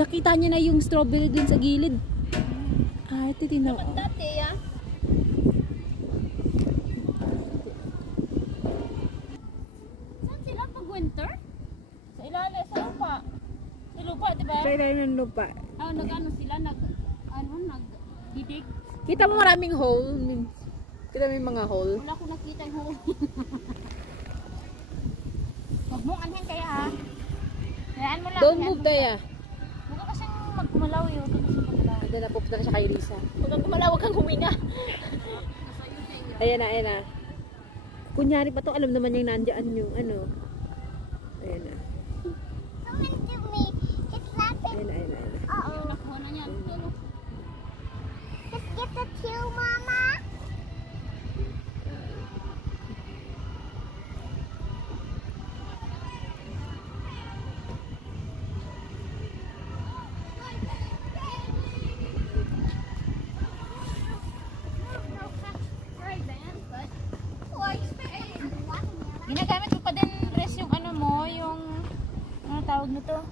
Nakita niya na yung strawberry dun sa gilid. Ah, ito din ako. Dati, ah. Saan sila pag winter? Sa ilalim, sa lupa. Sa lupa, diba? Sa ilalim ng lupa. Ah, nag-ano sila, nag-didig. Kita mo maraming hole. Kita mo yung mga hole. Wala ko nakita yung hole. Huwag mong anhin kaya, ha? Hayaan mo lang. Don't move, Daya. Huwag ka kasing magkumalaw, eh. Huwag ka kasing magkumalaw. Ando na, pupunta na siya kay Risa. Huwag kang kumalaw, huwag kang huminga. Ayan na, ayan na. Kunyari pa to, alam naman yung nandiyan yung ano. Ayan na. Ayan na, ayan na, ayan na. Oo. Nakuha na niyan. Let's get the two, Mama. Ginagamit ko pa din dress yung ano mo, yung ano tawag nito?